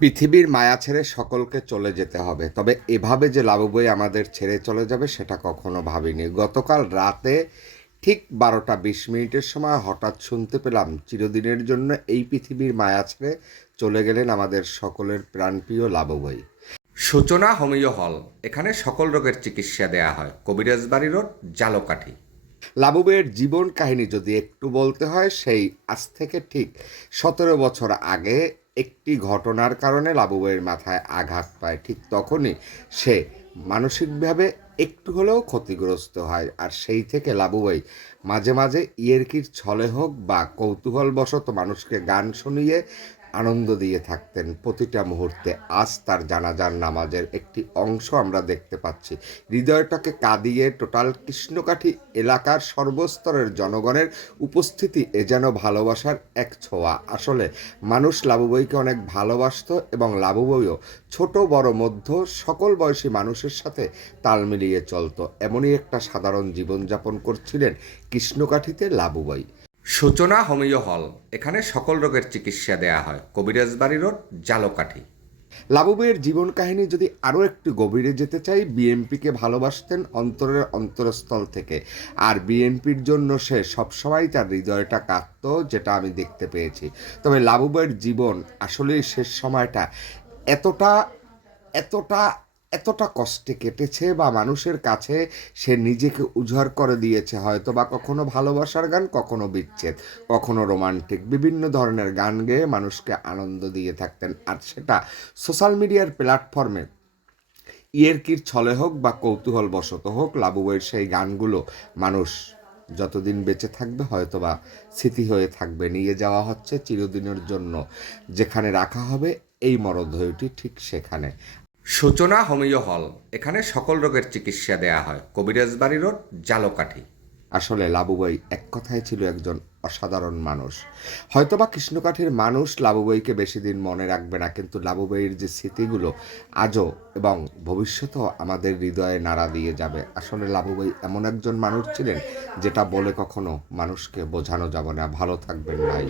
পৃথিবীর মায়া ছেড়ে সকলকে চলে যেতে হবে, তবে এভাবে যে লাবুবই আমাদের ছেড়ে চলে যাবে সেটা কখনো ভাবিনি। গতকাল রাতে ঠিক 12টা 20 মিনিটের সময় হঠাৎ শুনতে পেলাম চিরদিনের জন্য এই পৃথিবীর মায়া ছেড়ে চলে গেলেন আমাদের সকলের প্রাণপ্রিয় লাবুবই। সূচনা হোমিও হল, এখানে সকল রোগের চিকিৎসা দেয়া হয়। কবিরাজ বাড়ি রোড, জালকাঠি। লাবুবইয়ের জীবন কাহিনী যদি একটু বলতে হয়, সেই আজ থেকে ঠিক 17 বছর আগে একটি ঘটনার কারণে লাবুবইয়ের মাথায় আঘাত পায়। ঠিক তখনই সে মানসিকভাবে একটু হলেও ক্ষতিগ্রস্ত হয়, আর সেই থেকে লাবুবই মাঝে মাঝে ইয়েরকির ছলে হোক বা কৌতূহলবশত মানুষকে গান শুনিয়ে আনন্দ দিয়ে থাকতেন প্রতিটা মুহূর্তে। আজ তার জানাজার নামাজের একটি অংশ আমরা দেখতে পাচ্ছি। হৃদয়টাকে কাঁদিয়ে টোটাল কৃষ্ণকাঠি এলাকার সর্বস্তরের জনগণের উপস্থিতি এ যেন ভালোবাসার এক ছোঁয়া। আসলে মানুষ লাবুবইকে অনেক ভালোবাসত এবং লাবুবইও ছোট বড় মধ্য সকল বয়সী মানুষের সাথে তাল মিলিয়ে চলত। এমনই একটা সাধারণ জীবনযাপন করছিলেন কৃষ্ণকাঠিতে লাবুবই। সূচনা হোমিও হল, এখানে সকল রোগের চিকিৎসা দেয়া হয়। কবিরাজ বাড়ি রোড, জালকাঠি। লাবুবইয়ের জীবন কাহিনী যদি আরও একটু গভীরে যেতে চাই, বিএনপিকে ভালোবাসতেন অন্তরের অন্তরস্থল থেকে, আর বিএনপির জন্য সে সবসময় তার হৃদয়টা কাঁদত, যেটা আমি দেখতে পেয়েছি। তবে লাবুবইয়ের জীবন আসলেই শেষ সময়টা এতটা এতটা এতটা কষ্টে কেটেছে, বা মানুষের কাছে সে নিজেকে উজাড় করে দিয়েছে। হয়তো বা কখনো ভালোবাসার গান, কখনো বিচ্ছেদ, কখনো রোমান্টিক, বিভিন্ন ধরনের গান গেয়ে মানুষকে আনন্দ দিয়ে থাকতেন। আর সেটা সোশ্যাল মিডিয়ার প্ল্যাটফর্মে ইয়েরকির ছলে হোক বা কৌতূহলবশত হোক, লাবুবইয়ের সেই গানগুলো মানুষ যতদিন বেঁচে থাকবে হয়তোবা স্মৃতি হয়ে থাকবে। নিয়ে যাওয়া হচ্ছে চিরদিনের জন্য, যেখানে রাখা হবে এই মরদেহটি ঠিক সেখানে। সূচনা হোমিও হল, এখানে সকল রোগের চিকিৎসা দেয়া হয়। কবিরাজ বাড়ি রোড, জালকাঠি। আসলে লাবুবই এক কথায় ছিল একজন অসাধারণ মানুষ। হয়তোবা কৃষ্ণকাঠির মানুষ লাবুবইকে বেশি দিন মনে রাখবে না, কিন্তু লাবুবইয়ের যে স্মৃতিগুলো আজও এবং ভবিষ্যতেও আমাদের হৃদয়ে নাড়া দিয়ে যাবে। আসলে লাবুবই এমন একজন মানুষ ছিলেন যেটা বলে কখনো মানুষকে বোঝানো যাবে না। ভালো থাকবেন ভাই।